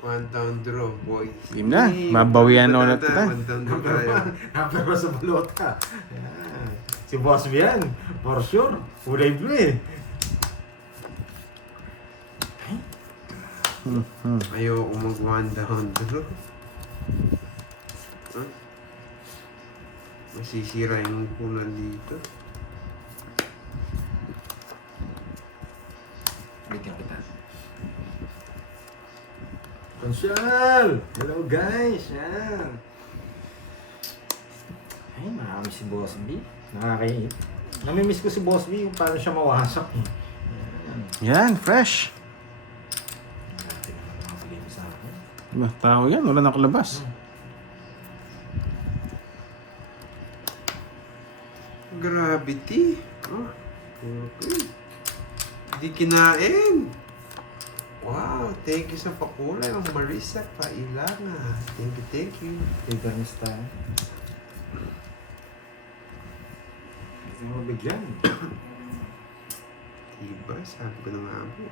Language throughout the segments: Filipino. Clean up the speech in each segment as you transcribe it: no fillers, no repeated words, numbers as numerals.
One down draw, boy. Game na. Mabawian na ulit kita. One down draw tayo. Napero sa balota. Yan. Si Boss B yan. For sure. Kulay blue eh. Ayoko mag one down draw. Huh? Masisira yung punan dito. Bigyan kita. Consyal! Hello guys! Yan! Ay, marami si Boss B. Nakakainit. Namimiss ko si Boss B kung paano siya mawasak. Yan, fresh. Natin ang mga problema sa akin. Diba, tao yan, wala nakalabas. Gravity. Oh, okay. Di kinain. Wow, thank you sa pakulay. Ang Marisa Pailanga. Thank you. Fairness tayo. Hindi mo bigyan. Diba? Sabi ko na nga po.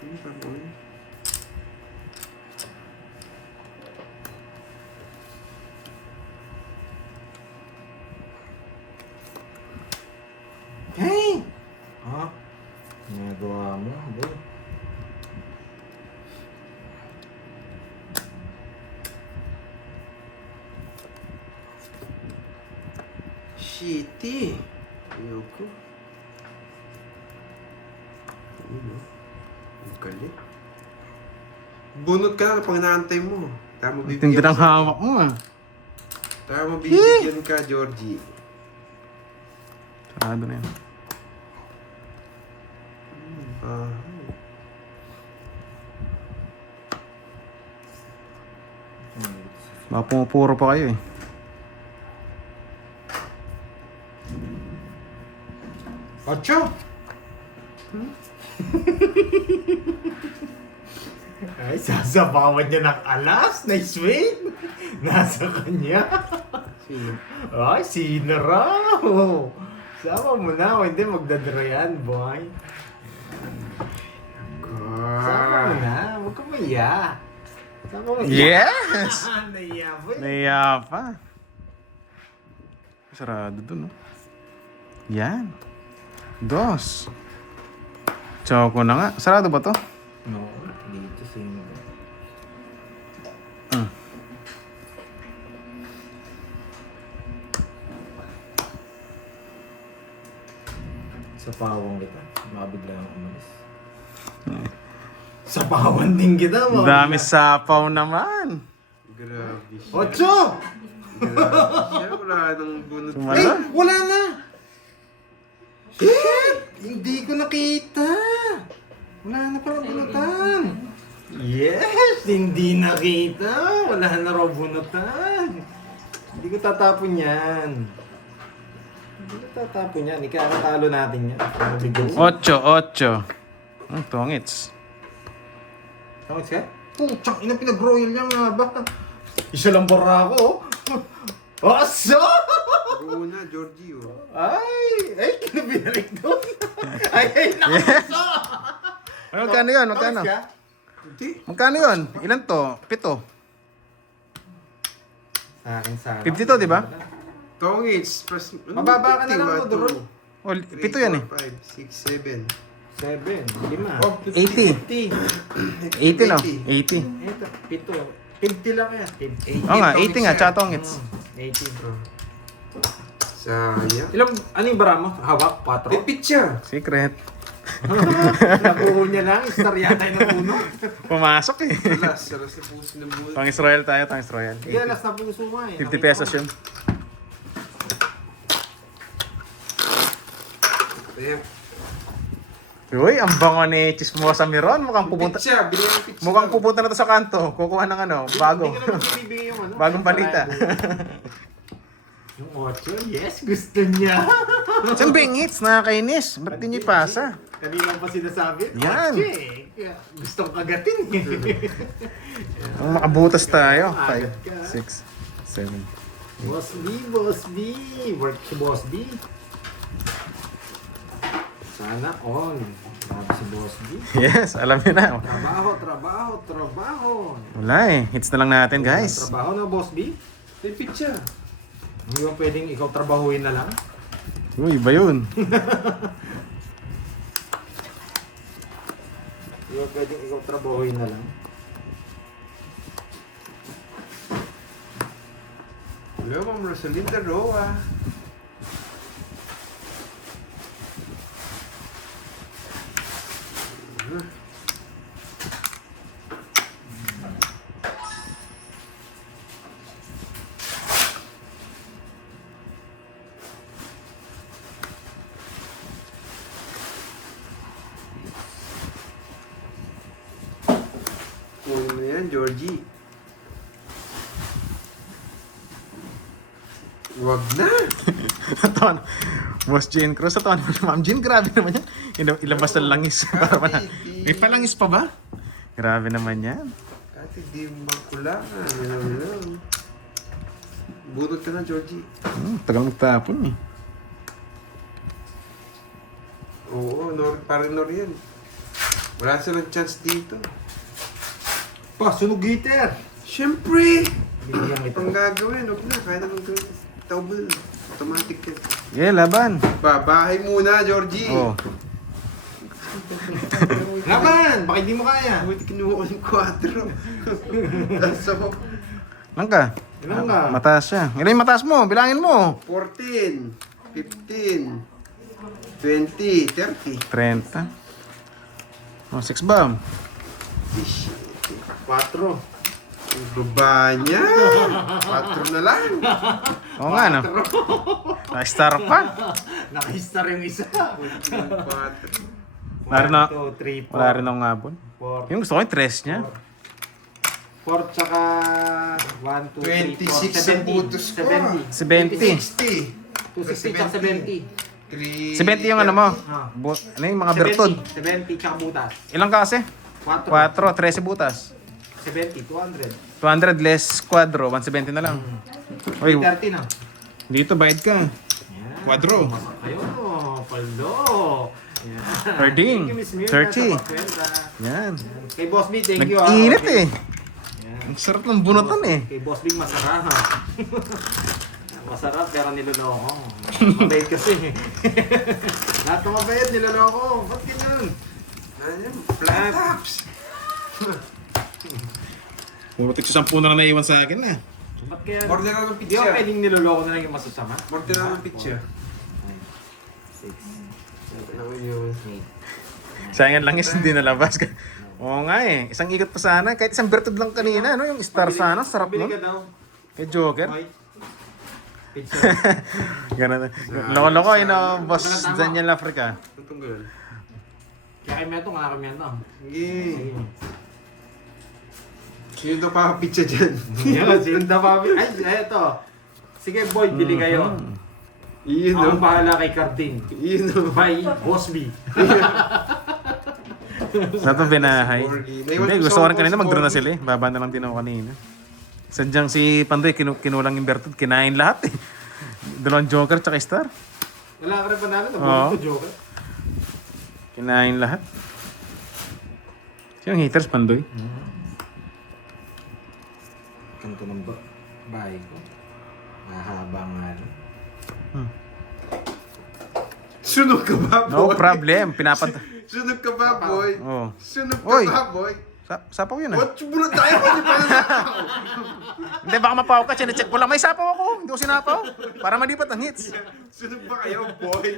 Ano pa po yun? Hey! Ha? Ginagawa mo, boy. Shitty. Ayoko. Ano? Ang galit. Bunot ka na pag naantay mo. Tayo mo Tindi ng hawak mo ah. Tayo mo bibigyan ka, Georgie. Sarado na yan. Ah. Baka pumupuro pa kayo eh. Ocho! Ay, sasabawan niya ng alas na swing. Nasa kanya. Sino? Ay, sino raw? Sama mo na, o hindi magdadrayan, boy. Sama mo na, huwag ka maya. Sama mo Yes! Naiya, boy. Naiya pa. Sarado dun, no? Yan. Dos. Choco na nga. Sarado ba to? No, dito sino ba? Sa pawang kita, mabigla akong umalis. Sa pawang din kita, Ang dami sapaw naman. Grabe siya. Ocho! Grabe siya. Wala nang bunot. Sumala? Ay, wala na! Shit! Hindi ko nakita! Wala na pala bunutan! Yes! Hindi nakita! Wala na raw bunutan! Hindi ko tatapon yan. Hindi ko tatapon yan. Ikakatalo natin yan. Ocho. Tongits. Tawag siya? Puchang ina, pinag-royal niya nga ba? Isa lang bara ako. Aso! Una, Georgie, oh. Ay, kinabinalik doon. Ay, nakaso! Ay, magkano yun? Magkano? Tawag siya? Hindi. Magkano yun? Ilan to? 7. Sa akin, sa 50 to, di ba? Tongits. Mababa ka na lang mo, Doron. Oh, 7 yan eh. 5, 6, 7. 7, 5. Oh, 80. 50. 80 no? 80. Ito, 7. 50 lang yan. 50. Oo nga, 80 nga, tsaka tongits. 80. Sayang. Ilang, ano yung bara mo? Hawak? 4? Pipit siya. Secret. Nakuho niya lang. Star yata yung napuno. Pumasok eh. Alas na puso ng buhay. Pangis Royal tayo, Pangis Royal. Hindi, alas na puso nga eh. 50 pesos yun. Ayan. Uy, ang bango ni Chismosa Miron. Mukhang pupunta. Pipit siya. Binigyan ng pizza. Mukhang pupunta na to sa kanto. Kukuha ng ano, bago. Hindi ko naman bibigay yung ano. Bagong balita. Yung 8, yes, gusto niya. Saan bingits? Nakakainis. Ba't di niyo ipasa? Kanina pa sinasabi. Yan. Kaya gustong kagatin eh. Ang makabutas tayo. Agat 5, ka. 6, 7. Boss B, Boss B. Work si Boss B. Sana all. Grabe si Boss B. Yes, alam niyo na. Trabaho. Wala eh. Hits na lang natin, guys. Trabaho na, Boss B. May pizza. Hindi ba pwedeng ikaw trabahuin na lang? Uy, iba yun. Hindi ba pwedeng ikaw trabahuin na lang? Hello, Ma'am Rosalinda Roa. Kunin mo yan, Georgie. Wag na! Ito, Boss Jean Cruz. Ito, Ma'am Jean, grabe naman yan. Ilabas na langis. Para man. May palangis pa ba? Grabe naman yan. Ate, di makulangan. Yan. Bunot ka na, Georgie. Tagal magtapon eh. Oo, parang Noriel. Wala silang chance dito. Pa, sunog heater! Siyempre! Bigyan kita. Ang gagawin, huwag na. Kaya naman gawin. Tauble. Automatic yan. Yeah, laban. Babahay muna, Georgie! Oh. Laban! Baka hindi mo kaya. Buti kinuha ko yung 4. Tapos ako, Lang ka. Ilan ka? Mataas siya. Ilan yung mataas mo? Bilangin mo. 14, 15, 20, 30. 30. Oh, 6 bomb. 4. Ang baba niya. 4 na lang. Oo nga, no? Na-star pa. Naka-star yung isa. 4. Wala rin na- 2, 3, 4. Wala rin akong ngabon. 4. Yung gusto ko yung 3 niya. 4 tsaka 1, 2, 3, 26 ang butos ko. 70. 60. 260 tsaka 70. 70 yung ano mo. Ah. Ano yung mga bertod? 70 tsaka butas. Ilang ka kasi? 4. 4, 13 butas. 70, 200. 200 less quadro, 170 na lang. Uy, 30 na. dito bayad ka. Yan. Quadro. Ayun o, paldo. Yan. Herding. Thank you, Miss Mirna, 30. sa pagkwenta. Yan. Kay Boss B, thank you. Nag-init eh. Yan. Ang sarap ng bunutan eh. Kay Boss B, masarap. Masarap pero niloloko. Mabait kasi. Lahat ng mabait niloloko. Ba't ganun? Ayun, flat-tops. Puro tig 10 na naiwan sa akin na. Ba't kaya? Order na ng Di ba pizza. pwedeng niloloko na lang yung masasama? Order na ng pizza. 6, Ano yun? 8. Sayang langis hindi nalabas. Oo nga eh. Isang ikot pa sana. Kahit isang bertod lang kanina. Ano yung star sana? Sarap Pabili nun. ka daw. Kay Joker. White. Pizza. Ganun. Loko-loko yun o, boss Daniel Africa. Ang tunggal. Kaya kay Meto, nga kay Meto. Sige. Sino daw pa pizza dyan? Yan, sinda pa. Ay, eto. Sige boy, bili kayo. Iyon Ako no? bahala kay Carding. Iyon no? By Boss B. Sa ito binahay. Corgi. Hindi, gusto ko rin kanina mag-draw na sila eh. Baba na lang din ako kanina. Sadyang si Pandoy, kinulang yung bertod. Kinain lahat eh. Dalawang Joker tsaka Star. Wala ka rin panalo, Oo. nabulit to Joker. Kinain lahat. Sino yung haters, Pandoy? Kanto ng bahay ko. Mahaba nga rin. Sunog ka ba, boy? No problem. Sunog ka ba, boy? Oh. Sunog ka Oy. ba, boy? Sapaw yun ah. What? Bunot tayo ko, di pa na Hindi, baka mapaw ka. Chinecheck ko lang. May sapaw ako. Hindi ko sinapaw. Para malipat ang hits. Sunog ba kayo, boy?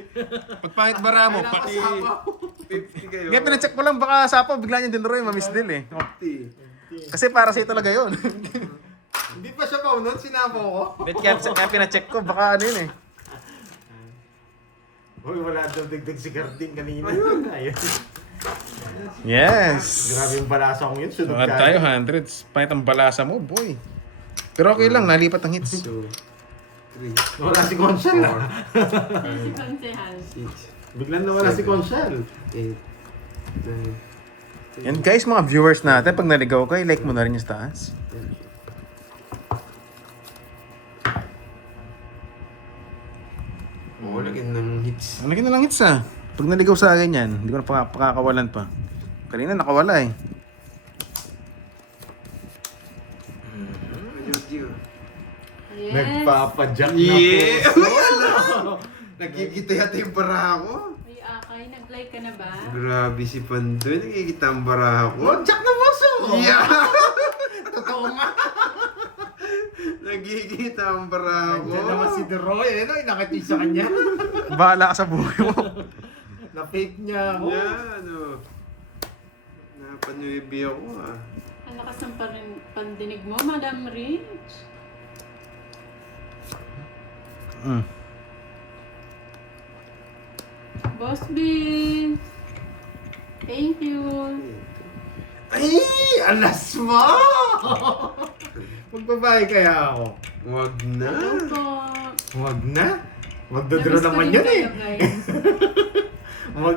Pagpangit bara mo, pati... 50 kayo. Kaya pinacheck ko lang. Baka sapaw, bigla niya dinuro yung mamiss deal eh. Oh. 50. Kasi para sa'yo talaga yun. Hindi pa siya paunod, sinapo ko. Kaya pinacheck ko. Baka ano yun eh. Uy, wala daw dagdag si Carding kanina. Ayun. Yes. Grabe yung balasa ko yun, sunog Sukat ka. tayo, hundreds. Pangit ang balasa mo, boy. Pero okay lang, nalipat ang hits. 2, 3, Wala si Conchal ah. 6, Biglang nawala si Conchal. 8, 9, Yan guys, mga viewers natin, pag naligaw ka, like mo na rin yung taas. 10. Oh, lagyan ng hits. Ang laki na lang hits ah. Pag naligaw sa akin yan, hindi ko na pakakawalan pa. Kanina nakawala eh. Georgie, oh. Yes. Nagpapadyak na Yeah! puso. Nakikita yata yung baraha ko. Ay, Akay, nag-like ka na ba? Grabe si Pandoy, nakikita ang baraha ko. Padyak na puso! Yeah! Totoo nga. Nakikita ang baraha ko. Nandiyan naman si Deroy, eh, no? Inakit niyo sa kanya. Bahala ka sa buhay mo. Na-fake niya ako. Yan, oh. Napanuibi ako, ah. Ang lakas ng pandinig mo, Madam Rich. Boss Bin. Thank you. Ay! Alas mo! Magbabae kaya ako. Wag na. Hello po. Huwag na. Magdodraw Namiss ko naman din yun eh. kayo, guys.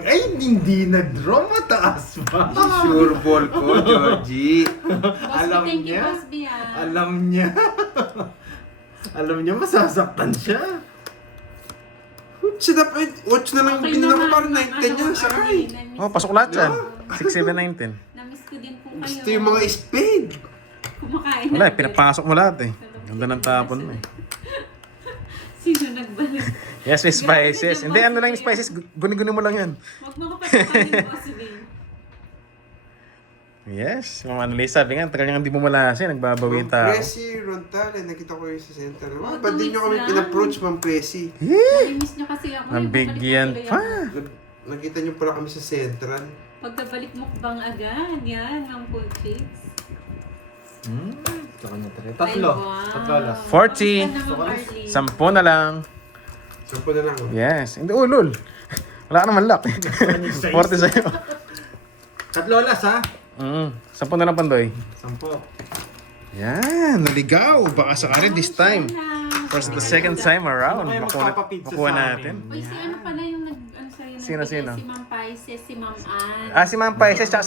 Ay, hindi na-draw. Mataas pa. Sure ball ko, Georgie. Boss Alam B, thank you, niya. Boss B, ah. Alam niya. Alam niya masasaktan siya. Sadap, 8 na lang Okay binila ko naman, para 9 ano, kanya, sakay. namiss- Oh, pasok lahat yan. 6, 7, 9, 10. Namiss ko din po kayo. Gusto yung mga spade. Kumakain Wala eh, natin. pinapasok mo lahat eh. Ganda ng tapon mo eh. Sino nagbalik? Yes, may spices. Grabe, Hindi, ano boss lang yung B. spices. Guni-guni mo lang yan. Huwag mo ko patukanin, Boss B. Yes, Mama Annalisa, sabi nga, tagal niyang hindi mo malasin, nagbabawi yung tao. Presi, Rontal, nakita ko yung sa center. Oh, Ba't din nyo kami 2 weeks pin-approach, Ma'am Presi? Nami-miss niyo kasi ako. Nabigyan Bumalik na tuloy pa. ako. Nakita nyo pala kami sa central. Pagkabalik mo bang agad? Yan, ang cool chicks. Ito kanya tatlo. Ay, wow. Tatlo alas. 40. Kamusta naman, Arlie? 10 na lang. Sampo na lang. Oh. Yes. Hindi, lol. Wala ka naman luck. 40 sa'yo. Tatlo alas ha? 10 na lang, Pandoy. 10. Yan, naligaw. Baka sakali this time. First, the second time around. Ano kayo magpapapizza Makuha sa natin. Uy, si ano pala yung ano sa'yo na Sino, sino? Si Ma'am Paises, si Ma'am Ann. Ah, si Ma'am Paises, tsaka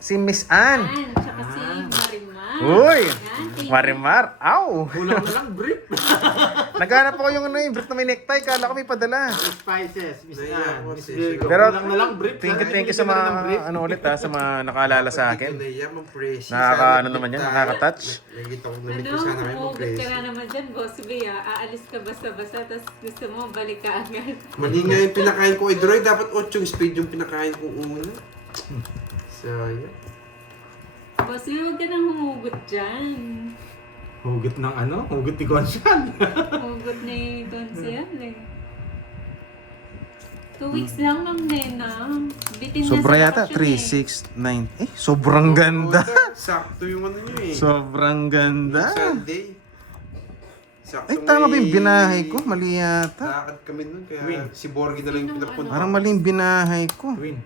si Miss Ann. Ann, tsaka si Marimar. Uy! Yan, thank you. Marimar, aw! Kulang na lang brief. Naghanap ako yung brief na may necktie. Kala ko may padala. Miss Spices, Miss Naiya Ann, ako, Miss sis. Virgo. Pero, Kulang na lang brief. Thank you Bibigyan sa na rin ng brief. mga, ano ulit sa mga nakaalala sa akin. Hindi ko naiya, Ma'am Presi. Ano naman yan, nakaka-touch. Nakikita ko na ko Ano, sana kayo, Ma'am hugot Presi. ka na naman dyan, Boss B, ah. Aalis ka basta-basta, tapos gusto mo, balik ka agad. Mali nga yung pinakain ko. Droy, dapat 8 yung speed yung pinakain ko una. Sayang. Boss B, huwag ka nang humugot dyan. Hugot ng ano? Hugot ni Gonzal. Hugot ni Don Ciel, eh. 2 weeks lang, Ma'am Nena. Bitin niya Sobra sa yata, bakasyon, 3, 6, 9. sobrang ganda. Sakto yung ano nyo eh. Sobrang ganda. Sunday. Sakto Ay, tama ba yung may- binahay ko? Mali yata. Lakad kami nun, kaya Win. si Borgie na lang yung pinapunta. Parang mali yung binahay ko. Win.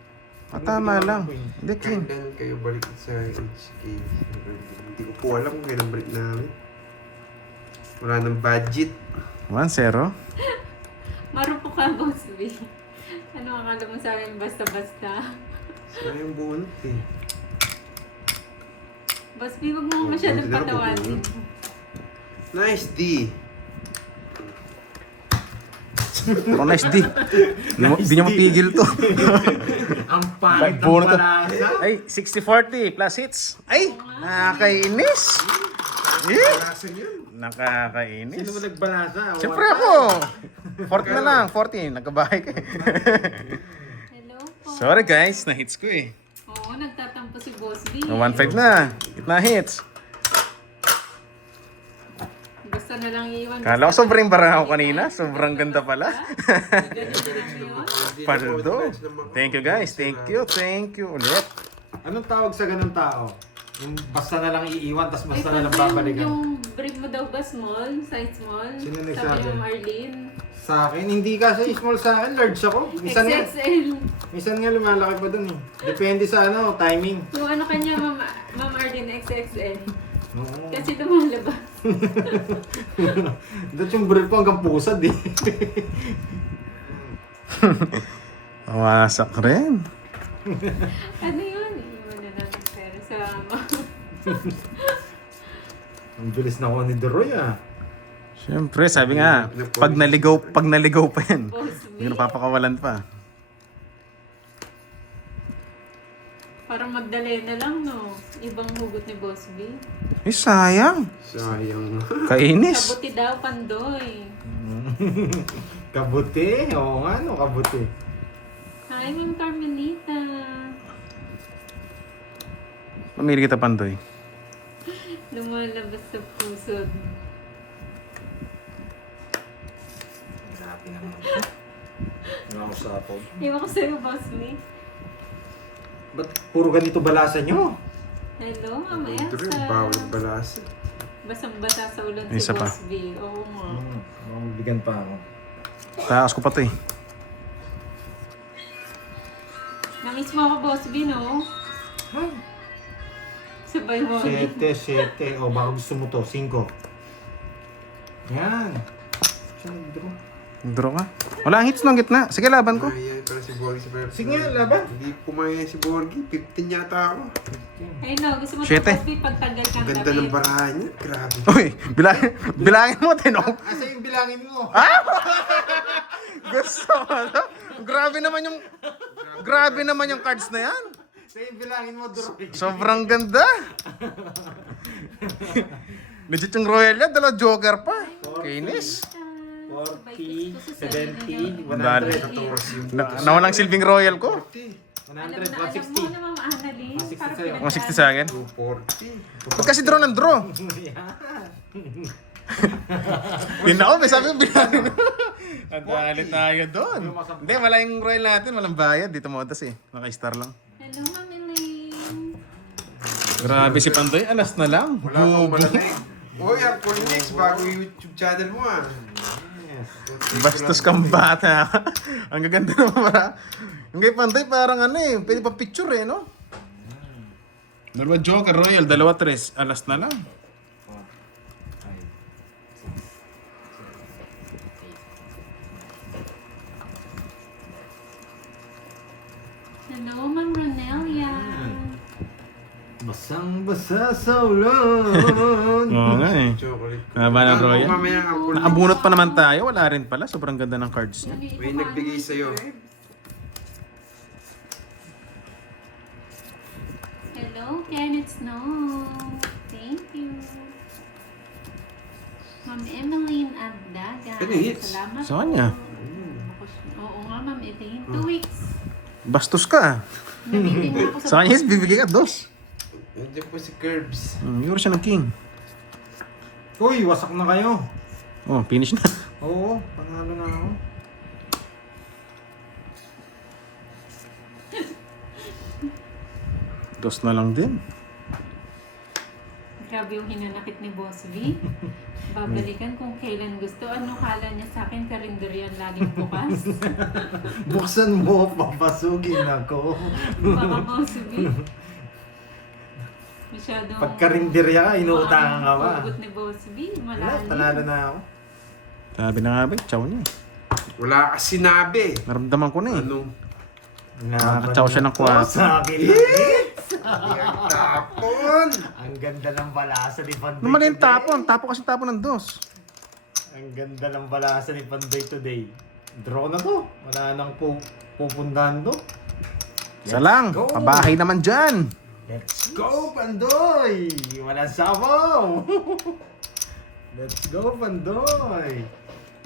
Tama lang. Hindi, King. Kailan kayo balik sa HK? Hindi ko po alam kung kailan balik namin. Wala nang budget. 1-0. Marupok ka, Boss B. Ano akala mo sa akin basta-basta? Sayang bunot eh. Boss B, huwag mo masyadong buti na lang patawatin. Nice D. Oh, nice D. Di niya mapigil to. Ang pangit ng Bunot to. palasa. Ay, 60-40 plus hits. Ay, nakakainis. Eh, Kalasan yun. nakakainis. Sino mo nagbalasa? Siyempre ako. 40 na lang, 40. Nagkabahay ka. Hello po. Sorry guys, na-hits ko eh. Oo, nagtatampo si Boss B. 1-5 na. Gitna hits. Basta na lang iiwan. Kala ko sobrang bara ako kanina. Sobrang ganda pala. Ganyan yun. Paldo. Thank you guys. Thank you. Thank you ulit. Anong tawag sa ganun tao? Yung basta na lang iiwan, tapos Ay, basta na lang pati babalikan. yung brief mo daw ba small? Size small? Sino Sabi nagsabi? yung Marlene. Sa akin, hindi kasi small sa akin, large ako. XXL. Minsan nga lumalaki pa dun eh. Depende sa ano, timing. Yung ano kanya, Ma'am Arlene, XXL. Oo. Kasi lumalabas. Dahil yung brief ko hanggang pusad eh. Wasak rin. Ano yun? Iwan na natin pera sa ama. Ang bilis na ako ni Deroy ah. Siyempre, sabi nga, pag naligaw pa yan. Boss Hindi B. napapakawalan pa. Parang Magdalena lang, no? Ibang hugot ni Boss B. Eh, sayang. Sayang. Kainis. Kabuti daw, Pandoy. Kabuti. Oo nga, no, kabuti. Hi, Ma'am Carmelita. Mamili kita, Pandoy. Lumalabas sa pusod. Grabe naman. Wala ako sa apog. Iwan ko sa'yo, Boss B. Ba't puro ganito balasa nyo? Hello, Ma'am Dre, Elsa. bawal balasa. Basang-basa sa ulan Isa si pa. Boss B. Oo nga. Baka mabigyan pa ako. Taas ko pa to eh. Namiss mo ako, Boss B, no? Sabay mo. 7. O, baka gusto mo to. 5. Yan. Siya nag-draw. Draw ka. Wala ang hits ng gitna. Sige, laban ko. Ay, pero si Borgie sa Pepsi. Sige nga, laban. Hindi pumaya si Borgie. 15 yata ako. Ay, no. Gusto mo Siyete. Boss B, pagtagal kang Ang ganda ng barahan niya. Grabe. Uy, bilangin mo, Tinong. Asa yung bilangin mo? Gusto ko na. Grabe naman yung cards na yan. Asa yung bilangin mo, Droy? Sobrang ganda. Legit yung Royal yan, dalawa joker pa. Kainis. 40, 70, Dali. 100. Nawalang silbing Royal ko. 100, Alam mo na, Ma'am Annalyn. 160 Parang sa'yo. 160 sa akin. 240. Huwag kasi draw ng draw. Pinako, may sabi ko bilangin. Ang dali tayo doon. Hindi, wala yung Royal natin, walang bayad. Dito mo tas eh. Naka-star lang. Hello, Ma'am Elaine. Grabe si Pandoy, alas na lang. Wala akong malalig. Uy, Uncle Nix, bago yung YouTube channel mo ah. Bastos kang bata. Ang gaganda naman para. Yung kay Pandoy parang ano eh, pwede pa picture eh, no? Dalawa joker, Royal, dalawa tres. Alas na lang. Hello, Ma'am Ronelia. Basang-basa sa ulan. Oo nga eh. Chocolate. Haba ng Royal. Mamaya ang Uncle Nix. Nakabunot pa naman tayo, wala rin pala. Sobrang ganda ng cards niya. May nagbigay sa'yo. Hello, Kenneth Snow. Thank you. Ma'am Emeline Agdaga. Ano hits? Salamat Saan niya? Oo nga, Ma'am Elaine. 2 weeks. Bastos ka. Nabitin mo ako Sa kanya, bibigay ka dos. Nandiyan po si Curbs. Siguro siya ng king. Uy, wasak na kayo. Oh, finish na. Oo, panalo na ako. Dos na lang din. Grabe yung hinanakit ni Boss V. Babalikan kung kailan gusto. Ano kala niya sa akin? Karinderyan laging bukas. Buksan mo, papasugin ako. Baka Boss V. Masyadong... Pagkarinderya ka, inuutangan ka pa. Hugot ni Boss V. Wala, Malalim. panalo na ako. Sabi na nga ba, chow niya eh. Wala ka sinabi. Naramdaman ko na eh. Anong? Nakaka-chow siya ng kwat. kwat. Sa akin lang. Ang tapon. Ang ganda ng balasa ni Pandoy Ano mali yung today. tapon? Tapo kasi tapon ng dos. Ang ganda ng balasa ni Pandoy today. Draw na to. Wala nang pupundahan to. Isa lang. go. Pabahay naman dyan. Let's go, Pandoy! Walang sabaw! Let's go, Pandoy!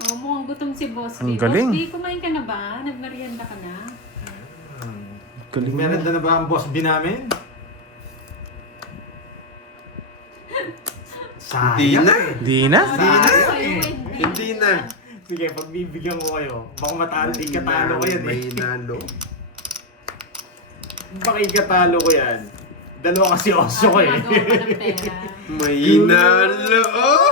Oo, mukhang gutom si Boss V. Ang galing. Boss V, kumain ka na ba? Nagmerienda ka na? Galing Meron mo. na ba ang boss B namin? Hindi na. Di na. Hindi na. Sa'yo, Hindi na. Sige, pagbibigyan ko kayo. Baka matalo, ikatalo ko yan eh. May nalo. Baka ikatalo ko yan. Dalawa kasi oso ko eh. Magawa ka ng pera. May nalo. Oh!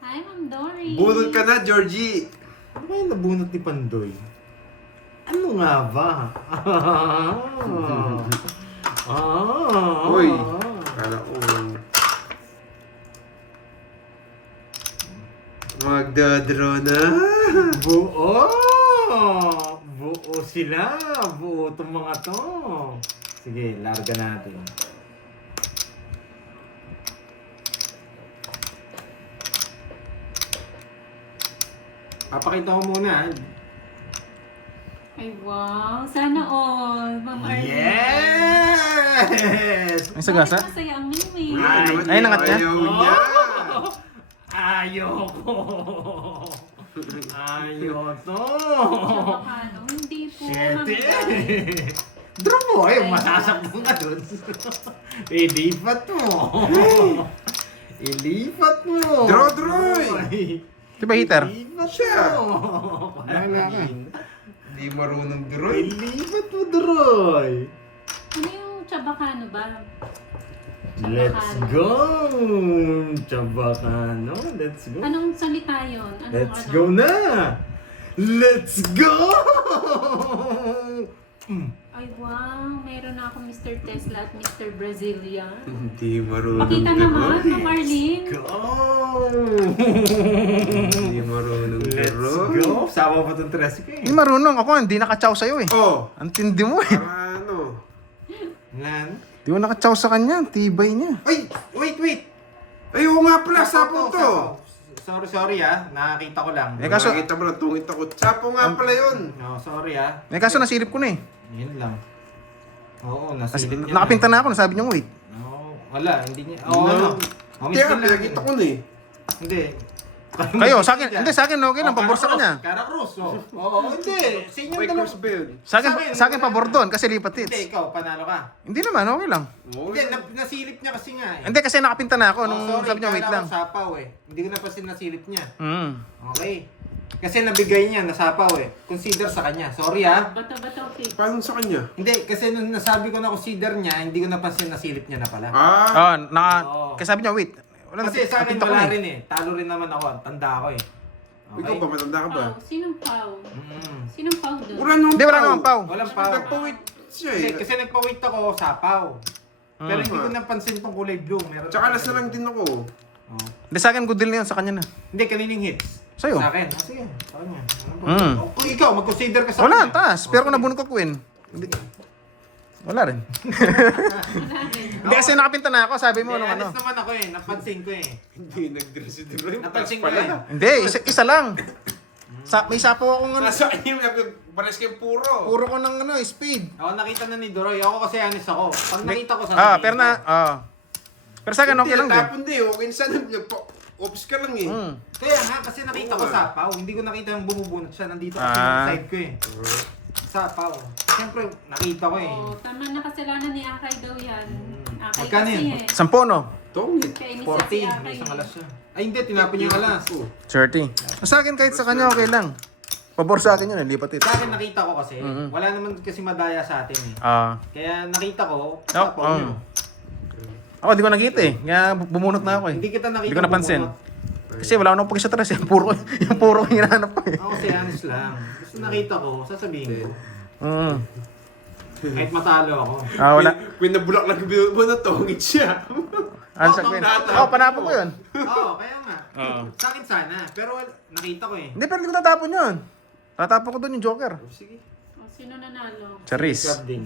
Hi, Ma'am Dory. Bunot ka na, Georgie. Ano ba yung nabunot ni Pandoy? Ano nga ba? Uy. Kala ko. Magdadraw na. Buo! Buo sila! Buo itong mga to. Sige, larga natin. Papakita ko muna. Ay, wow. Sana all. Ma'am Arlene. Yes! Ay, sagasa? Bakit masaya ang mimi? Ay, nangat niya? Ayaw niya. Ayoko! Ayoko! Chabacano. Hindi po. Shit Ma'am eh! Draw mo eh, masasakbo nga dun. Ilipat mo! Ilipat mo! Draw, draw! Ay, Di ba heater? Ilipat Siya. mo! Wala ka. Hindi marunong droid. Ilipat mo, Droy! Ano yung Chabacano ba? Let's go! Chabacano, let's go! Anong salita yun? Anong, Let's ano? go na! Let's go! Ay, wow. Meron na ako Mr. Tesla at Mr. Brazilian. Hindi marunong Pakita naman, droid. Ma'am Arlene. Go! Hindi marunong Let's droid. go! Sama pa itong tres ko Hindi eh. marunong. Ako, hindi nakachaw sa'yo eh. Oh, Ang tindi mo eh. para ano? Lan? Di mo nakachaw sa kanya. Ang tibay niya. Ay! Wait! Ay, oo nga pala, sapo to. Sorry ah. Nakakita ko lang. Eh, kaso- Nakita mo lang, tungit ako. Sapo nga pala yun. No, sorry ah. Eh, kaso nasilip ko na eh. Yun lang. Oo, Kasi nasilip niya. nakapinta na ako. Nasabi niyo wait. No, wala. Hindi niya. Oo, ano? Oh, Kaya miskin lang pinakita yun. ko na eh. Hindi. Kayo, sa akin. Hindi, sa akin okay lang. Pabor sa kanya. Cara Cruz. Oo, hindi. Sa inyong May dalawa. cross build. Sa akin pabor doon kasi lipat Hindi, hits. ikaw, panalo ka. Hindi naman, okay lang. Oo. Hindi, nasilip niya kasi nga eh. Hindi kasi nakapinta na ako Oh, nung sorry, sabi niya wait kala lang. ko sapaw eh. Hindi ko napansin nasilip niya. Mm. Okay. Kasi nabigay niya, nasapaw eh. Consider sa kanya. Sorry ah. Bato-bato, okay. Paano sa kanya? Hindi, kasi nung nasabi ko na consider niya, hindi ko napansin nasilip niya na pala. Ah, Oh, kasi sabi niya wait. Wala Kasi sa akin nakapinta ko wala na eh. rin eh. Talo rin naman ako. Tanda ako eh. ikaw ba? Matanda ka ba? Pau. Sinong Pau? Mm. Sinong Pau doon? Wala naman Hindi, wala naman pau. Walang pao. Nagpawit siya Hindi, eh. kasi nagpa-wait ako, sapaw. Pero hindi ko napansin tong kulay blue. Meron Tsaka alas na lang din ako. Oh. Hindi, sa akin good deal na yun. Sa kanya na. Hindi, kanining hits. Sa'yo. Sa akin. Ah, sige, sa kanya. Mm. Oh, kung ikaw, mag-consider ka sa Wala, kanya. taas. Pero kung nabunod ko Queen. Hindi. Wala rin. Hindi kasi nakapinta na ako. Sabi mo Hindi, nung ano. honest naman ako eh. Napansin ko eh. Hindi nag-dress si Droid. Napansin ko Pala. eh. Hindi, isa lang. May sapo akong ano. Nasa kanya, pares kayong puro. Puro ko ng ano, speed. Ako nakita na ni Doroy. Ako kasi honest ako. Pag nakita ko sa Pero na, Pero sa akin okay lang din. Tapon din. Okay na sana. Ops ka lang eh. Mm. Kaya nga, kasi nakita ko Oo. sapaw. Hindi ko nakita yung bumubunot siya. Nandito kasi Ah. yung side ko eh. Sapaw. Siyempre, nakita ko eh. Oh, tama na kasalanan ni Akay daw yan. Akay Magkano kasi yun? eh. 10 no? Tongit. Kaya 40. si May Akay. isang alas siya. Ay hindi, tinapon niya yung alas. 30. Sa akin kahit sa kanya okay lang. Pabor sa akin yun, lipat it. Sa akin nakita ko kasi, wala naman kasi madaya sa atin eh. Kaya nakita ko, sapaw Oh, niyo. Ako, di ko nakita eh. Kaya bumunot na ako eh. Hindi kita nakita. Hindi ko napansin. bubunot. Kasi wala akong pag sa tres eh. Yung puro yung hinahanap ko eh. Ako kasi honest lang. Gusto nakita ko, sasabihin ko. Mm. Kahit matalo ako. Wala. Pinabulak lang yung mo na tongit siya. Ano sa Queen? Panapo ko yun. Oo, kaya nga. Oo. Sa akin sana, pero nakita ko eh. Hindi, pero hindi ko tatapon yun. Tatapon ko doon yung Joker. Sige. Oh, sino nanalo? Charis. Grab din.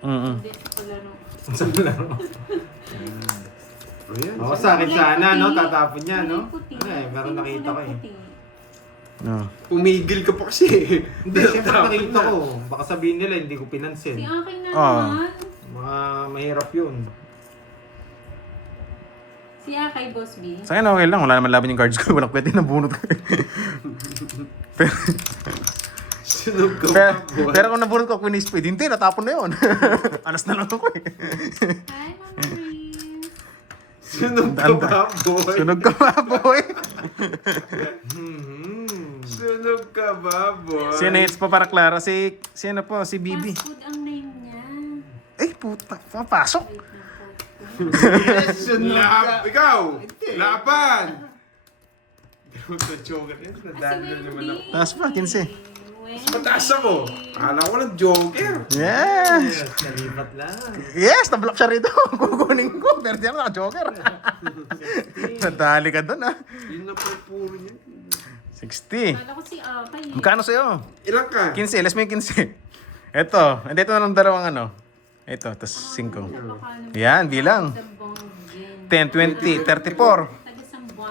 Hindi ko laro. Sa laro. Ayan. Oo, sa akin sana, no? Puti. Tatapon niya, no? Puti. Eh, pero Sino nakita ko kulay eh. puti? Pumigil ka pa kasi. Hindi, siyempre nakita ko. Baka sabihin nila, hindi ko Si pinansin. Akay na Ah. naman. Mga mahirap yun. Si Akay, Boss B. Sa akin okay lang. Wala naman laban yung cards ko. Walang pwede na bunot ko. Sunog ka pero, pa, boy. pero kung nabunot ko Queen Speed, hindi, natapon na yun. Alas na lang ako eh. Hi, Mama Reese. Sunog ka pa, boy. Sunog ka ba, boy? Sunog ka ba, boy? Sino hits pa para Clara? Sino po? Si Bibi. Fast food ang name niya. Eh, puta. Papasok. Wait lang po. Yes, sunog ka. Ikaw! Laban! Ganun sa Joker yan. Kasi Nadali na naman ako. Taas pa, 15. Mataas ako. Akala ko lang Joker. Yes! Yes, nalipat lang. Yes! Nablock siya rito. Kukunin ko. Pero di ako naka-joker. Nadali ka doon ah. Yun na puro niya. 60. Kala ko si Akay. Magkano sa'yo? Ilang ka? 15. Let's make 15. Ito. Ito na ng dalawang ano. Ito. Tapos 5. Yan, bilang. 10, 20, 34.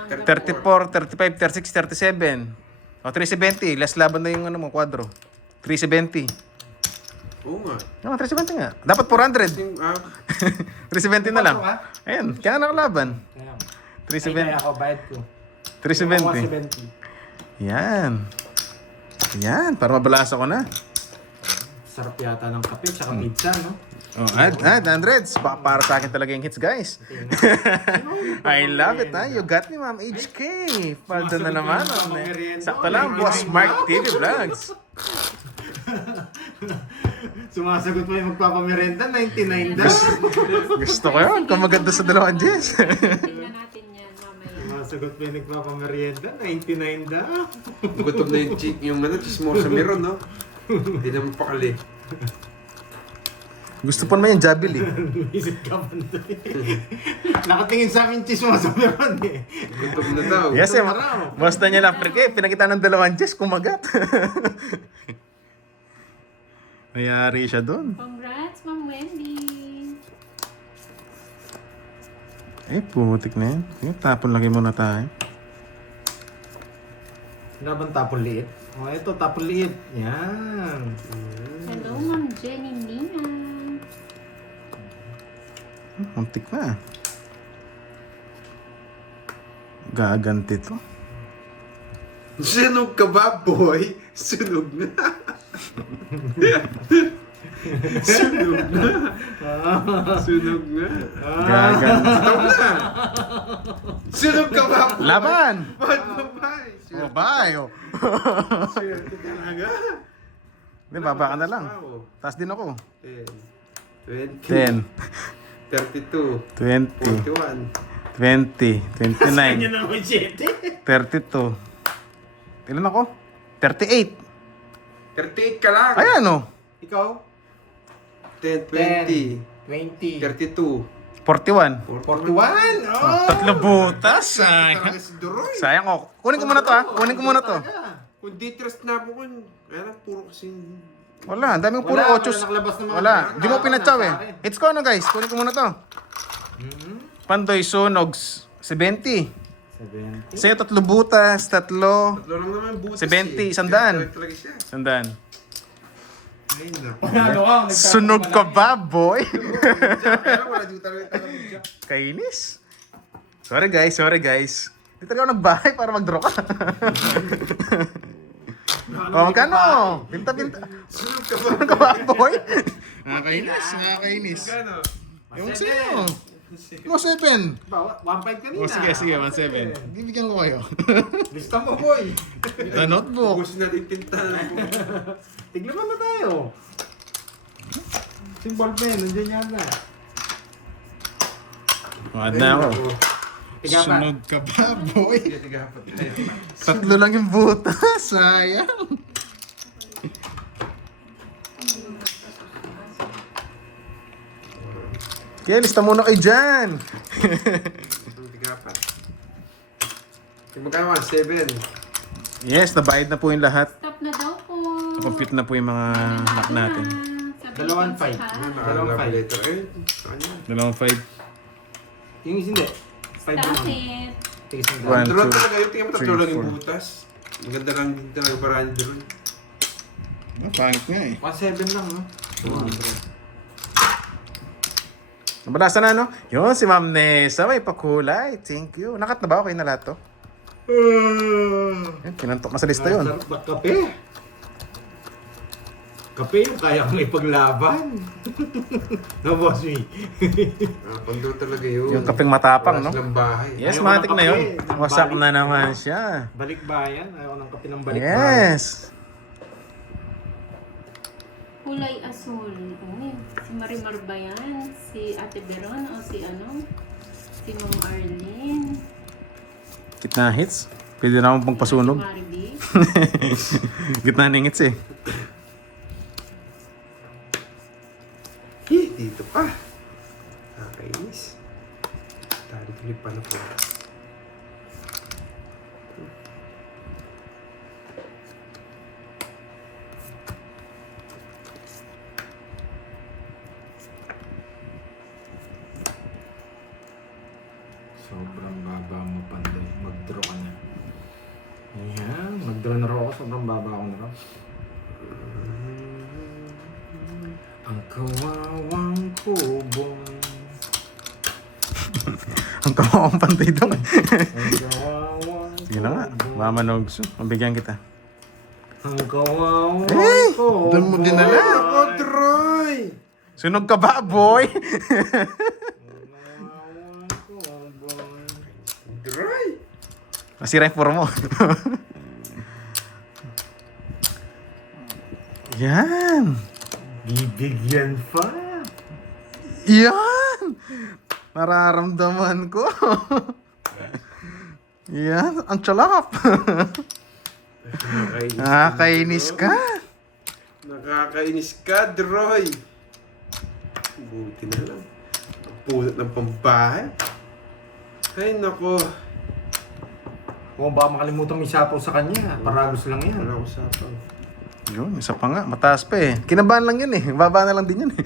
34, 35, 36, 37. O, 370. Last laban na yung ano mo, kwadro. 370. Oo nga. Oo, 370 nga. Dapat 400. Yung, 370 na lang. Quattro, ha? Ayan, kaya nakalaban. Kaya 370. ako, bayad ko. 370. Yan. Yan, para mabalasa ko na. Sarap yata ng kape, tsaka pizza, no? Oh, hundreds. Para sa akin talaga yung hits, guys. I love it, ha? You got me, Ma'am HK. Paldo na naman. Sakto lang, Boss Mark TV Vlogs. Sumasagot pa yung magpapamerenda, 99 daw. Gusto ko yun. Kung maganda sa 2 Jess. Tingnan natin yan mamaya. Sumasagot pa yung nagpapamerienda, 99 daw. gutom na yung yung chismosa meron, no? Hindi naman pakali. Gusto pa naman yung Jabil, eh. Visit ka pa na. Nakatingin sa amin chismosa meron eh. Gutom na daw. Yes, eh. Basta niya lang, pre, pinakita ng 2 Jess, kumagat. Mayari siya doon. Congrats, Ma'am Wendy. Eh, putik na yun. Tapon lagi muna tayo. Laban tapon liit. Oh, ito tapon liit. Yan. Hello, Ma'am Jenny Nina. Muntik na. Gaganti to. Sunog ka ba, boy? Sunog na. Sunog na. Sunog na. Gaganti. Ito na. Sunog ka ba, boy? Laban! Ba't ba, boy? Oh, bye! Oh. Swerte talaga. Hindi, baba ka na lang. Taas din ako. 10, 10, 32, 20, 41. 20, 29, naman 7. 32. Ilan ako? 38. 38 ka lang. Ayan, oh. Ikaw? 10, 20, 20. 32. 41. 41? Oh! Tatlo butas. Talaga Sayang. si Duroy. Sayang, oh. Kunin ko muna to, ha. Kunin ko muna to. Kung di trust na ako kun, kaya lang puro kasing... Wala, ang daming puro Wala, ochos. wala nakalabas na mga Wala. pera. Di mo pinatsaw, Nasa eh. akin. It's ko, ano, guys. Kunin ko muna to. Pandoy Sunogs. 70. 70. Sa'yo, 3 butas. 3. Tatlo lang naman butas 70, eh. 100. Talaga siya. Sandaan. Ay, naku. Panalo ka. Sunog ka ba, boy? Kaya lang, wala dito talaga talaga. Kainis. Sorry, guys. Sorry, guys. Hindi talaga ako nagbahay para mag-draw ka. Oh, magkano? Pinta-pinta. Sunog ka ba? Sunog ka ba, boy? Nakakainis. Nakakainis. Gano? Yung sa'yo. Mo 7. 1.5 kanina. Oh, sige, sige. 1.7. Bibigyan ko kayo. Lista mo, boy. The notebook. Ubus na din tinta. Tiglaman na tayo. Symbol pen, nandiyan yata. Wad na ako. Tiga pa. Sunog ka ba, boy? Sige, tigapat tayo. 3 lang yung butas. Sayang. Kaya lista muna kayo dyan. Ang tigapat. Yung magkano ka? 7. Yes, nabayad na po yung lahat. Stop na daw po. Compute na po yung mga lock natin. Dalawang five. Nakalove letter. Eh, sa kanya. 2.5. Yung hindi. 5 Stop naman. it. Tigis ng One. Drone two, talaga yun. Tingnan mo, tatlo three, lang yung four. butas. Maganda lang din talaga paraan drone. Pangit nga eh. 1.7 lang, no? 200. Nabalasan na, no? Yun, si Ma'am Nessa, may pakulay. Thank you. Nakat na ba? Okay na lahat to? Yun, kinantok na sa lista yun. Sarap ba kape? Kape yung kaya kong ipaglaban. No, boss me. Pando talaga yun. Yung kapeng matapang, no? Wala silang bahay. Yes, Ayaw matik ng na yun. kape. Wasak Balik. na naman siya. Balik bayan. Ayaw ng kape ng balik bayan. Yes. Kulay asul. Uy, si Marimar ba yan? Si Ate Beron o si ano? Si Ma'am Arlene? Gitna hits. Pwede na akong pangpasunog. Si Mariby? Gitna ng hits eh. Dito pa. Nakakainis. Tali-tulip pa na po. Sobrang baba mo, Panday. Mag-draw ka na. Ayan. Mag-draw na raw ako. Sobrang baba ako na raw. Ang kawawang kubong. Ang kawawang pantay daw. Ang kawawang Sige na nga. kubong. Mama Nogso. Mabigyan kita. Ang kawawang Eh! kubong. Doon mo dinala. Ako, Troy! Sunog ka ba, boy? Kawawang kubong. Troy! Masira yung puro mo. Yan. Bibigyan pa. Yan. Nararamdaman ko. Yan. Ang tsalap. Nakakainis ka. Nakakainis ka, Troy! Buti na lang. Ang pulot ng pambahay. Ay, nako. Kung baka makalimutan mo isapaw sa kanya, paragos lang yan. Wala ko sapang. Yun, isa pa nga. Mataas pa eh. Kinabahan lang yun eh. Baba na lang din yun eh.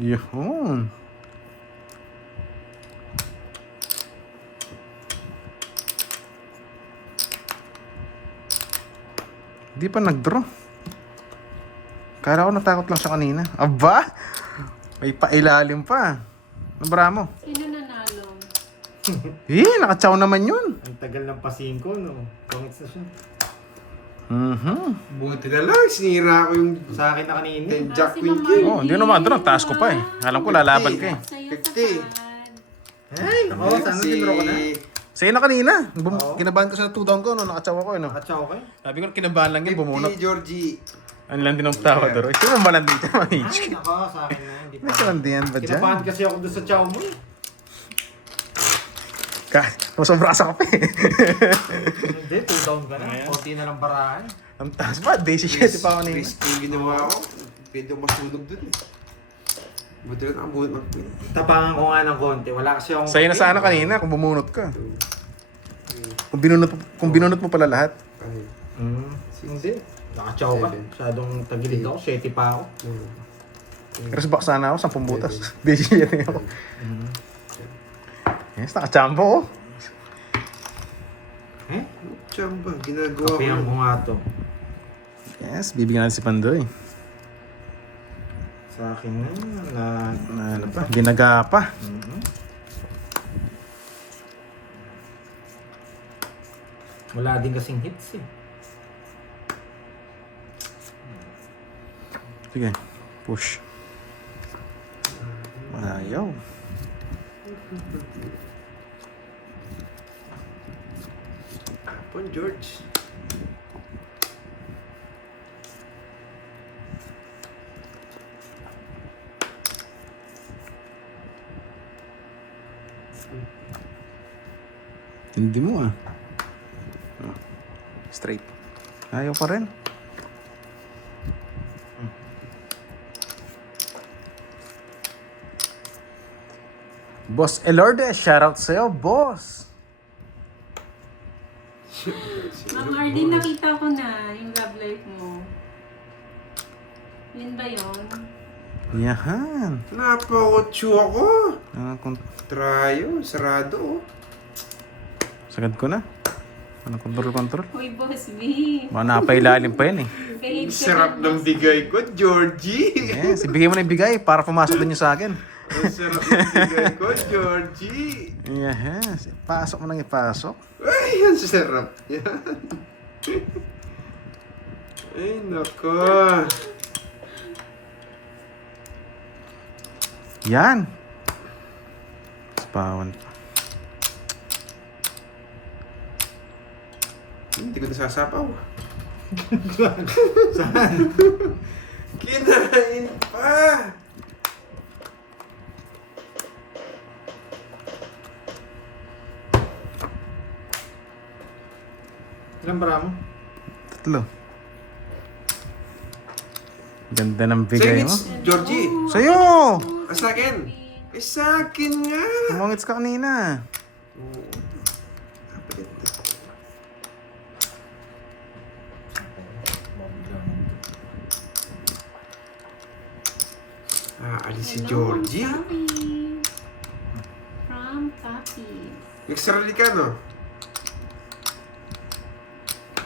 Yun. Di pa nag-draw. Kala ko natakot lang siya kanina. Aba! May pailalim pa. Nabara mo. Sino nanalo? Nakatsaw naman yun. Ang tagal ng pasingko, no? Pangits na siya. Buti na lang, sinira ko yung Sa akin na kanina. Ten Jack Si Queen Mama King. Oh, hindi naman draw. Taas ko pa eh. Alam ko lalaban ka eh. Sa'yo 50. sa Ay, nako, sana tinuro ko na. Sa'yo na kanina. Oo. Kinabahan ko sa 2 down ko no. Nakatsaw ako eh no. Nakatsaw ka eh. Sabi ko kinabahan lang yun. Bumunot. 50, Georgie. Ano lang din ang tawa doon. Sino malandi dyan mga Ay, HQ? nako, sa akin na. Hindi pa. Nagkalandian ba dyan? Kinabahan kasi ako doon sa chow mo eh. Sobra sa kape. Hindi, 2 down ka na. Konti na lang baraan. Ang taas pa. Day 17 pa ako kanina. Risky yung ginawa ko. Pwede ako masunog dun eh. Buti lang ang buhat ng queen. Tapangan ko nga ng konti. Wala kasi akong... Sa'yo na sana kanina kung bumunot ka. Kung binunot mo pala lahat. Ay. Hindi. Nakachow ka. Masyadong tagilid ako. 7 pa ako. Pero sa box sana ako, 10 butas. Day 17 ako. Yes, nakachampo oh. Eh? Chamba, ginagawa ko. Kapihan ko nga to. Yes, bibigyan natin si Pandoy. Sa akin na... Ano pa? Ginaga pa. Wala din kasing hits eh. Sige, push. Ayaw. Hapon, George. Hindi mo ah. Oh. Straight. Ayaw pa rin. Boss Elorde, shoutout sa'yo, boss. Ma'am Arlene, nakita ko na yung love life mo. Yun ba yun? Yahan. Napakotsu ako. Kung Trayo, sarado oh. sagad ko na. Control. Uy, Boss B. Mga napailalim pa yun eh. Behave Ang ka sarap na, ng Boss bigay ko, Georgie. Yes, ibigay mo na ibigay para pumasok din yung sa akin. Ang sarap ng bigay ko, Georgie. Yes, ipasok mo nang ipasok. Ay, ang sarap. Yan. Ay, nako. Yan. Spawan pa. Hindi ko nasasapaw. Saan? Kinain pa. Ilang bara mo? 3. Ganda ng Sa'yo, bigay mo. Mitch, Georgie. Sa'yo! Ah, sa akin. Eh, sa akin nga. Tumangits ka kanina. Oo. Alis si Hello, Georgie. Papi. From Papi. Nagsarali ka, no?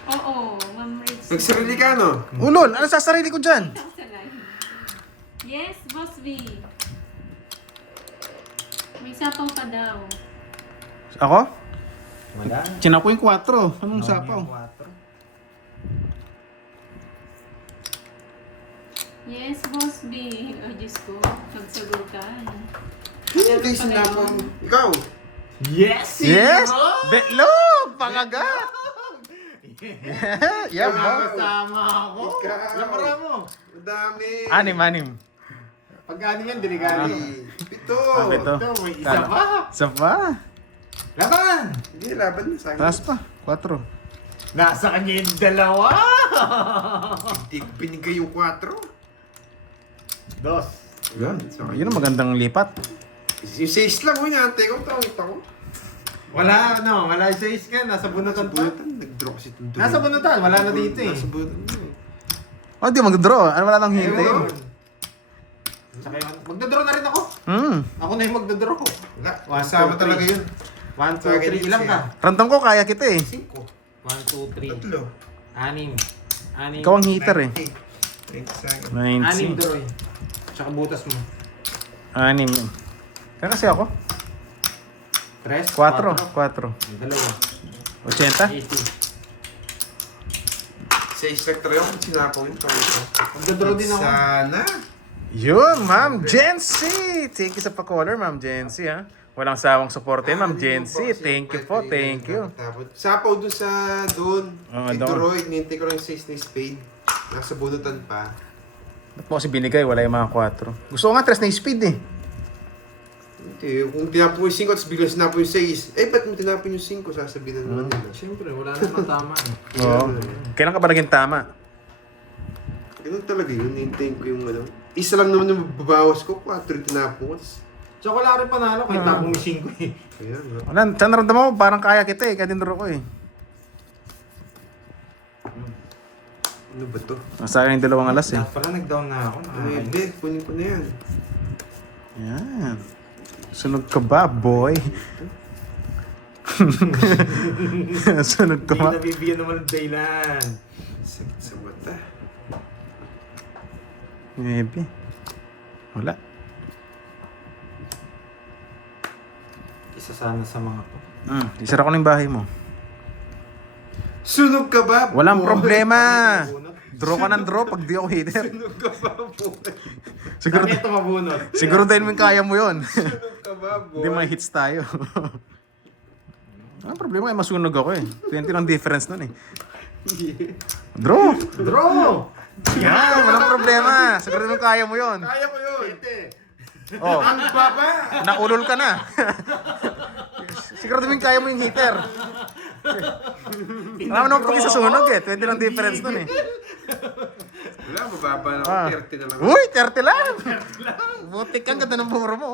Oo, Ma'am Rich Nagsarili ka, no? Ulol, ano sa sarili ko dyan? Ako sa live. Yes, Boss V. May sapaw pa daw. Ako? Wala. Chinako yung 4. Anong sapaw? Yes, Boss V. Oh, Diyos ko. Nagsagutan. Hindi, sinapang. Ikaw. Yes! Yes! Zero! Betlog! Pangagat! Yeah, boss. Kasama ako. Ikaw. Lamara mo. Madami. Anim. Pag-anim yan, delikado. Pito. Ito. Ito, may isa pa. Isa pa. Laban! Hindi, laban na sa akin. Taas pa. 4. Nasa kanya yung dalawa! Hindi ko binigay yung 4. Dos. Yan, sa akin. Yun ang magandang lipat. Yung 6 lang, inaantay ko. Tawag ako. Wala, no, wala yung size ka. Nasa bunutan pa. Bunutan, nag-draw kasi itong dulo. Nasa bunutan, wala na dito eh. Nasa bunutan na eh. Oh, di mag-draw. Ano wala nang hintay? Ewan. Tsaka yun, magdadraw na rin ako. Ako na yung magdadraw ko. Wala, One, kasama two, talaga three. yun. 1, 2, 3, ilang ka? Random ko, kaya kita eh. 5. 1, 2, 3. Tatlo. Anim. Ikaw ang hitter eh. 90. Anim 90. draw eh. Tsaka butas mo. 6. Kaya kasi ako. 3, 4. Dalawa. 80. 80. 6 lang tayo. Sinapaw yun. Magdadraw din ako. Sana. Yun, Ma'am Jency! Thank you sa pa-caller, Ma'am Jency, ha? Walang sawang suporte, Ma'am Jency. Thank you po, thank you. Sapaw doon sa doon. Oo, Kay doon. Droid, nintay ko lang yung 6 na spade. Nasa bunutan pa. Ba't mo kasi binigay? Wala yung mga 4. Gusto ko nga 3 na speed eh. Hindi, kung tinapon yung 5 at bigla sinapon yung 6. Eh, ba't mo tinapon yung 5? Sasabihin na naman nila. Siyempre, wala namang tama eh. Oo. Kailan ka ba naging tama? Ganun talaga yun. Hintayin ko yung ano. Isa lang naman yung babawas ko. 4 yung tinapon ko. Tsaka wala rin panalo kahit tapong may 5 eh. Kaya nga. Wala, saan naramdaman mo? Parang kaya kita eh. Kaya dinuro ko eh. Ano ba to? Sa akin yung 2 alas eh. Dapat pala nag-down na ako. Ano yun? Hindi, kunin ko na yan. Yan. Sunog ka ba, boy? Sunog ka Hindi ba? nabibigyan naman ng daylan. Sakit sa mata. Maybe. Wala. Isa sana sa mga to. Isara ko na yung bahay mo. Sunog ka ba? Walang boy? problema. Mabunot. Draw ka ng draw pag di ako hitter. Sunog ka ba, boy? Siguro, Kaya ito mabunot. siguro din mo yung kaya mo yun. Sunog ka ba, boy? Hindi may hits tayo. Ang problema ay masunog ako eh. 20 lang difference nun eh. Draw! Draw! Yan, walang problema. Siguro din mo kaya mo yun. Kaya ko yun. Oh, Ang baba! naulol ka na. Siguro din mo kaya mo yung hitter. Alam mo naman pag isa sunog eh. 20 lang difference nun eh. Wala, mababa na Ah. ako. 30 na lang. Uy, 30 lang! Butik kang ganda ng puro mo.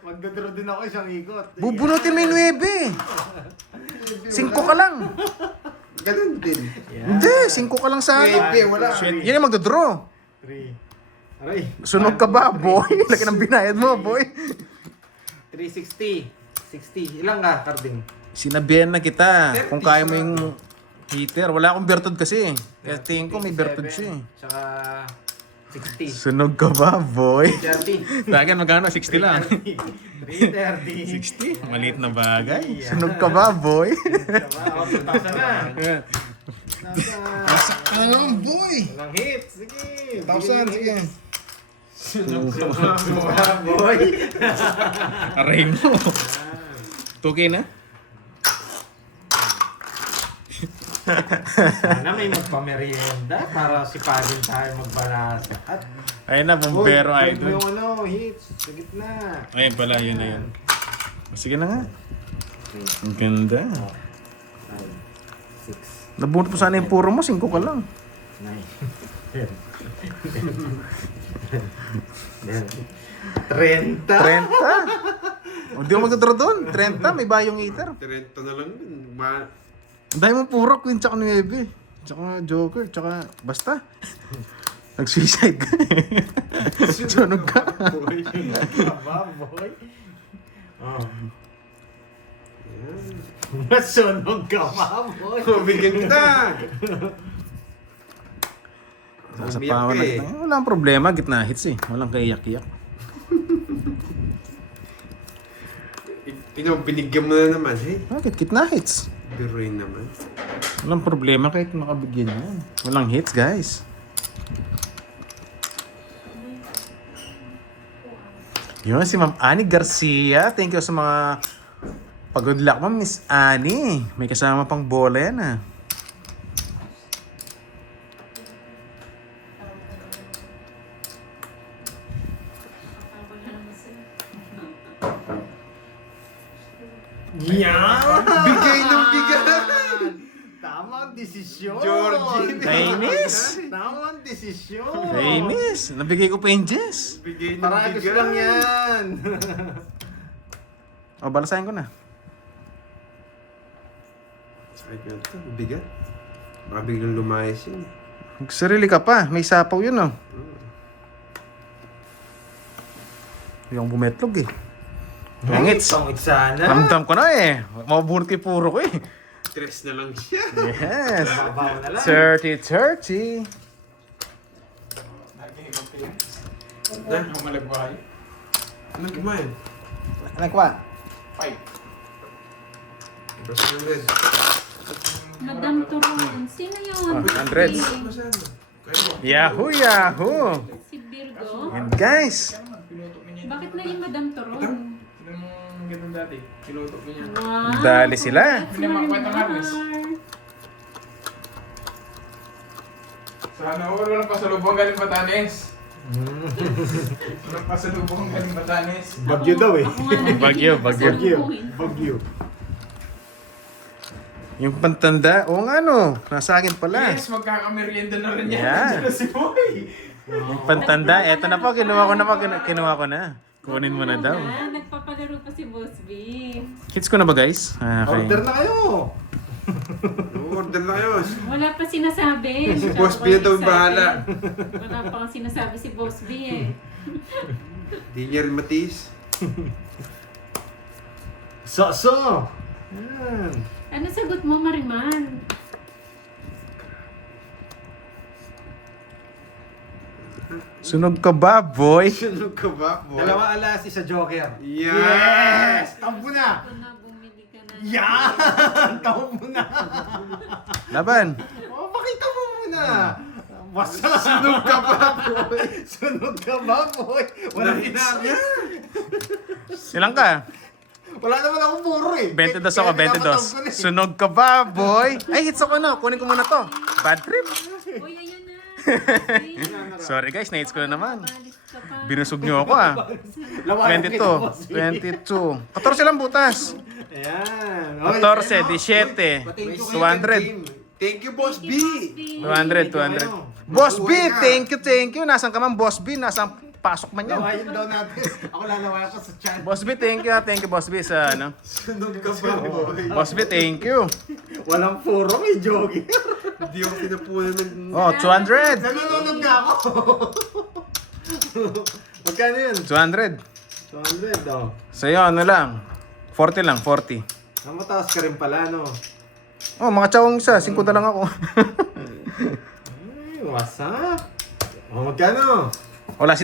Magdadraw din ako isang ikot. Bubunutin mo yung 9. 5 ka lang. Ganun din. Hindi, 5 ka lang sana. Maybe, wala. Shit, yan yung magdodraw. 3. Aray. Sunog ka ba, boy? Laki ng binayad mo, boy. 360. 60. Ilang ka, Carding? Sinabihan na kita kung kaya mo yung heater. Wala akong bertud kasi. Kaya tingin ko may bertud siya eh. Tsaka 60. Sunog ka ba, boy? 30. Sa akin magkano? 60 lang. 330. 60? Maliit na bagay. Sunog ka ba, boy? Ako, 2,000 na. Nasa... Ano, boy? Walang hit. Sige. 1,000, sige. Boy. Aray mo. 2K na? Sana may magpamerienda para sipagin tayo magbalasa. At Ayun na, bombero Uy, idol. yung ano, hits. Sa gitna. Ayun pala, yun na yun. Sige na nga. Ang ganda. 6, Nabunot mo sana yung puro mo, 5 ka lang. 9, 10. 30. 30? O, di ako magdodro doon. 30, may bayong eater. 30 na lang yun. Ang dahil mo puro, queen tsaka 9. Tsaka joker, tsaka basta. Nag-suicide ka. Sunog ka. Boy. Boy. Oh. Masunog ka pa, boy. Bigyan kita! Sasapawan na kita. Walang problema, gitna hits eh. Walang kaiyak-iyak. Binigyan mo na naman, hey. Bakit? Gitna hits. Biruin naman. Walang problema kahit makabigyan yan. Walang hits, guys. Yun, si Ma'am Annie Garcia. Thank you sa mga pag-good luck, Ma'am Miss Annie. May kasama pang bola yan, ah. Yan! Bigay ng bigay! Tama ang desisyon! Georgie! Kainis! Tama ang desisyon! Kainis! Nabigay ko pa yung Jess. Bigay ng Paragos bigay! lang yan! O, balasahin ko na. Sakit nga ito, bigat. Baka biglang lumayas yun. Sarili ka pa. May sapaw yun, oh. Yung bumetlog, eh. Pangits. Pangit sana! Ramdam ko na, eh. Mabunot kay puro ko, eh. Stress na lang siya. Yes. Babaw na lang! 30-30. Ano kumain? Ano ko ba? Basta ng red. Madam Turon. Sino yun? 100. Masano? Kayo. Yahoo, yahoo. Si Virgo? And guys, Bakit naging Madam Turon? Ganun dati. Kinutok niya. Wow! Dali sila. Congrats, Pinamakwenta nga, Marimar. Miss. Sana all walang pasalubong galing Batanes. Walang pasalubong galing Batanes. Bagyo daw eh. Ako nga naging Bagyo, bagyo. Bagyo. pasalubungin. Bagyo. yung pantanda, o nga no, nasa akin pala. Yes, magkakamerienda na rin yan. Yan. Diyan na si Boy. Yung pantanda, eto na po, kinuha ko na po, kinuha ko na. Kunin mo na daw. Nagpapalaro pa si Boss B. Hits ko na ba guys? Ah, okay. Order na kayo! Order na kayo. Wala pa sinasabi. Si Boss B na daw Excited. bahala. Wala pa kang sinasabi si Boss B eh. Di niya rin matiis. So! Yan! Ano sagot mo, Mariman? Sunog ka ba, boy? Sunog ka ba, boy? Dalawa alas, isa joker. Yes! Tampo na! Ako na, bumili ka na. Yan! Tampo na! Laban. Oh, pakita mo muna! Basta! Sunog ka ba, boy? Sunog ka ba, boy? Walang Sinabi hits. niya. Ilang ka? Wala naman akong puro eh. 22 ako, Kaya pinapatawag ko na 22. eh. Sunog ka ba, boy? Ay, hits ako na. Kunin ko muna to. Bad trip. Uy, ayun na. Sorry guys, na-hits ko na naman. Balis ka pa. Binusog niyo ako ah. Lawayan kita, boss. 22. 14 lang butas. Ayan. 14, 17, 200. Thank you, Boss B. 200, 200. Boss B, thank you. Nasaan ka man, Boss B? Nasaan pasok man yan? Lawayan daw natin. Ako lalawayan ko sa chat. Boss B, thank you, Boss B sa ano. Sunog ka ba, boy? Boss B, thank you. Walang puro, may jogging. Hindi ako pinapunan ng... Oh, 200. Nanonood na ako. Magkano yun? 200. 200 oh. Sa'yo, ano lang? 40 lang, 40. Mataas ka rin pala, no? Oh, mga tsawang isa, 50 na lang ako. Ay, what's up? Oh, magkano? Wala